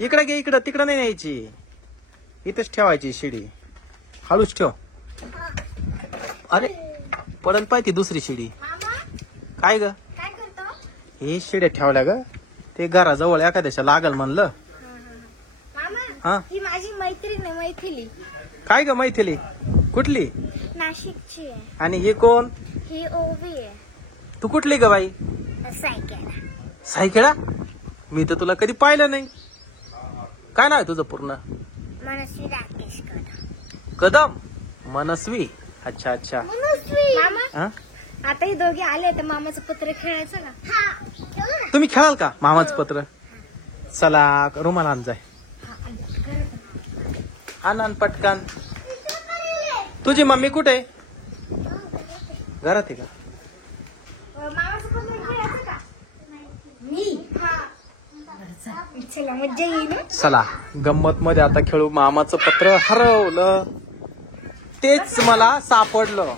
इकडे घे, इकडं तिकडं नाही न्यायची, इथंच ठेवायची शिडी. हळूच ठेव. अरे पडल पाहिजे दुसरी शिडी. काय ग काय करतो? हे शिड्या ठेवल्या ग, ते घराजवळ एखाद्याच्या लागल म्हणलं. मामा हा ही माझी मैत्रीण आहे, मैथिली. काय ग मैथिली? कुठली? नाशिकची आहे. आणि हे कोण? ही ओवी आहे. तू कुठली ग बाई? सायकल. सायखेडा? मी तर तुला कधी पाहिलं नाही. काय नाव आहे तुझं पूर्ण? मनस्वी राकेश कदम. मनस्वी. अच्छा अच्छा. मामा हा? आता ही दोघे आले तर मामाचं पत्र खेळायचं का? तुम्ही खेळाल का मामाचं पत्र? चला रुमाल आण जाय. आण पटकन. तुझी मम्मी कुठे आहे? घरात आहे का? मामाचं पत्र खेळायचं का? मी चला मज्जा येईल. चला गंमत मध्ये आता खेळू. मामाचं पत्र हरवलं, तेच मला सापडलं.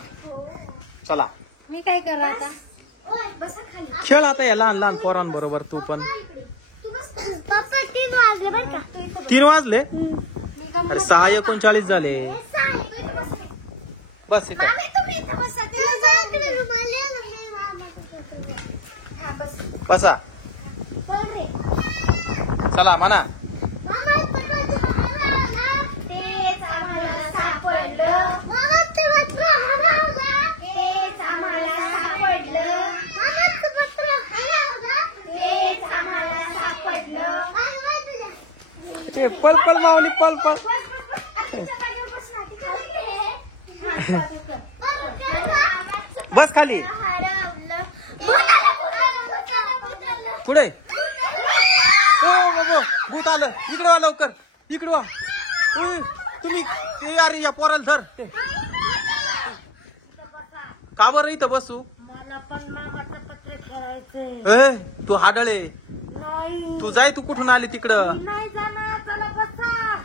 चला मी काय करू आता? बसा खाली. खेळ आता या लहान लहान पोरांबरोबर तू पण. पप्पा 3 वाजले बरं का? 3 वाजले? अरे 6:39 झाले. बस इथं. बसा. चला म्हणा. पल पल माऊली पल पल. बस खाली. पुढे बाबा भूत आलं. इकडे वा लवकर, इकडे वा. तुम्ही ते अरे या पोराला धर. का बरं इथं बसू? मला पण मामाचं पत्र खेळायचंय. ए तू हाडळे. नाही तू जाय, तू कुठून आली तिकडं? नाही जाणार. चला बसा.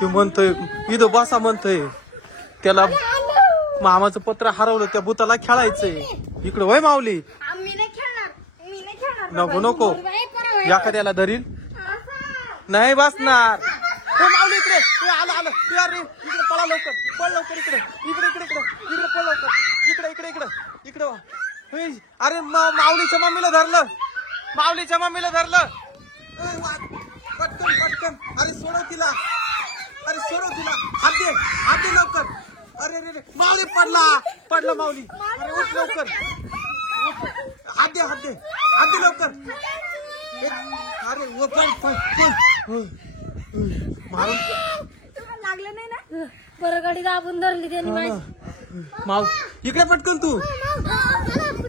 ते म्हणतोय इथं बसा म्हणतोय. त्याला मामाचं पत्र हरवलं, त्या भूताला खेळायचंय. इकडं वय माऊली. मी नाही खेळणार. मी नाही खेळणार. नको नको, एखाद्याला धरील नाही बसणार. माऊली इकडे. आलं आलं. अरे इकडे पळा लवकर, पळ लवकर इकडे. इकडे इकडे इकडे इकडे पळ लवकर. इकडे इकडे इकडे इकडे वा. अरे माऊलीच्या मम्मीला धरलं, माऊलीच्या मम्मीला धरलं. पटकन पटकन. अरे सोडव तिला, अरे सोडव तिला. हात दे लवकर. अरे अरे माऊली पडला माऊली. अरे उठ लवकर. हात दे लवकर. अरे मारून लागलं नाही ना? बरं गाडी दाबून धरली त्यांनी. माऊ इकडे पटकन तू.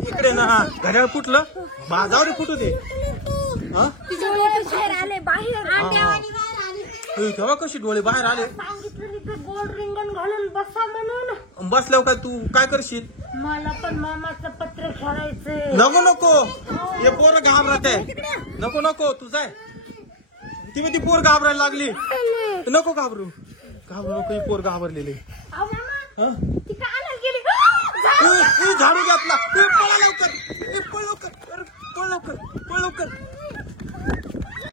इकडे ना. घड्याळ फुटलं. जाऊ दे फुटू दे. आले बाहेर. तेव्हा कशी डोळे बाहेर आले? सांगितलं गोल्ड रिंगण घालून बसा म्हणून. बसल्यावर काय तू काय करशील? मला पण मामाचं पत्र खेळायचंय. नको हे पोर घाबरत आहे. नको तू जाय. ती पोर घाबरायला लागली. नको घाबरू नको. ही पोर घाबरलेली. ती का आणायला गेली? झाडू घातला. पळा लवकर. पळ लवकर.